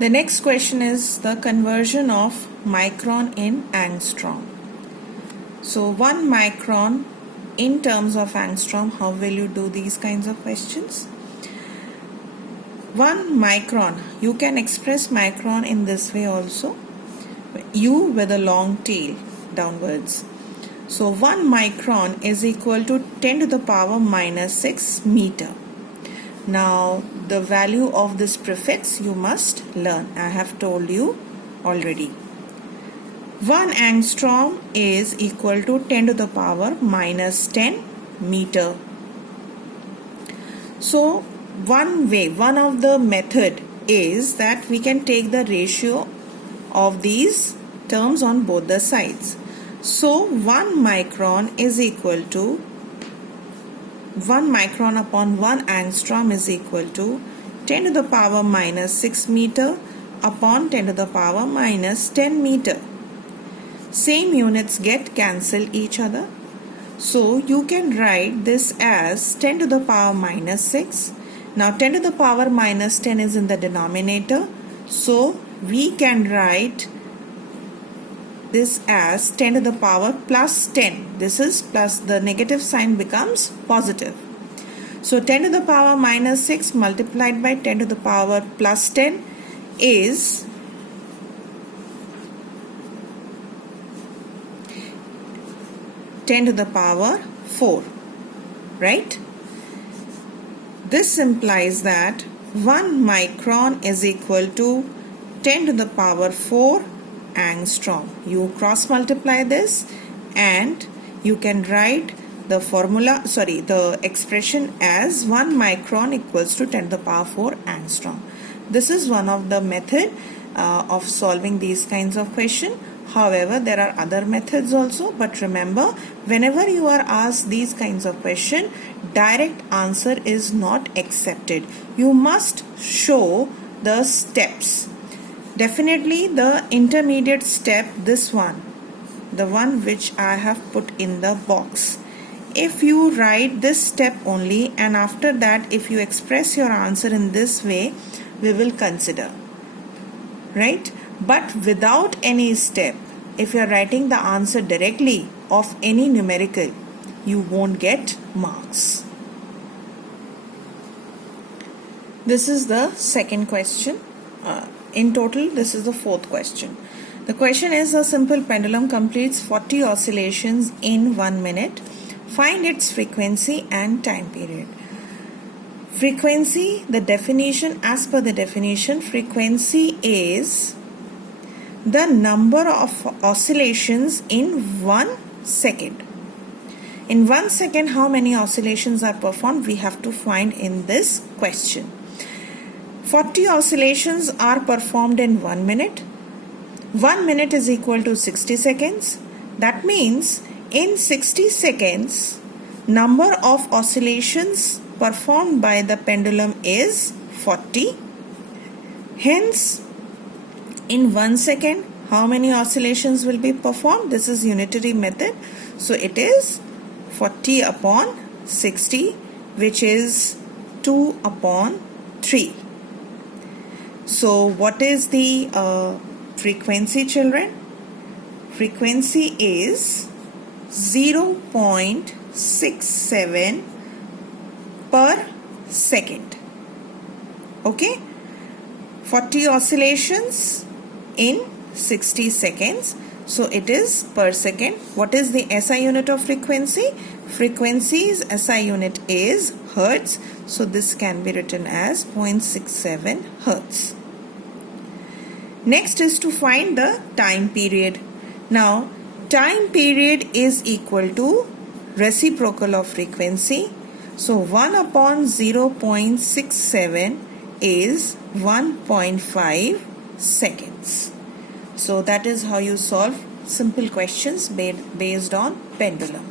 The next question is the conversion of micron in angstrom. So 1 micron in terms of angstrom, how will you do these kinds of questions? 1 micron, you can express micron in this way also. U with a long tail downwards. So 1 micron is equal to 10 to the power minus 6 meter. Now the value of this prefix you must learn. I have told you already. 1 angstrom is equal to 10 to the power minus 10 meter. So one of the method is that we can take the ratio of these terms on both the sides. So 1 micron is equal to 1 micron upon 1 angstrom is equal to 10 to the power minus 6 meter upon 10 to the power minus 10 meter. Same units get cancelled each other. So you can write this as 10 to the power minus 6. Now 10 to the power minus 10 is in the denominator. So we can write this as 10 to the power plus 10. This is plus, the negative sign becomes positive. So 10 to the power minus 6 multiplied by 10 to the power plus 10 is 10 to the power 4, right? This implies that 1 micron is equal to 10 to the power 4 angstrom. You cross multiply this and you can write the formula, the expression as 1 micron equals to 10 to the power 4 angstrom. This is one of the method of solving these kinds of question. However, there are other methods also, but remember, whenever you are asked these kinds of question, direct answer is not accepted. You must show the steps. Definitely the intermediate step, this one, the one which I have put in the box. If you write this step only and after that if you express your answer in this way, we will consider, right? But without any step, if you are writing the answer directly of any numerical, you won't get marks. This is the second question. In total, this is the fourth question. The question is, a simple pendulum completes 40 oscillations in 1 minute. Find its frequency and time period. Frequency, the definition, as per the definition, frequency is the number of oscillations in 1 second. In 1 second, how many oscillations are performed? We have to find in this question. 40 oscillations are performed in 1 minute. 1 minute is equal to 60 seconds. That means in 60 seconds, number of oscillations performed by the pendulum is 40. Hence, in 1 second, how many oscillations will be performed? This is unitary method. So it is 40 upon 60, which is 2 upon 3. So what is the frequency, children? Frequency is 0.67 per second. Okay? 40 oscillations in 60 seconds. So it is per second. What is the SI unit of frequency? Frequency's SI unit is Hertz. So this can be written as 0.67 Hertz. Next is to find the time period. Now, time period is equal to reciprocal of frequency. So 1 upon 0.67 is 1.5 seconds. So that is how you solve simple questions based on pendulum.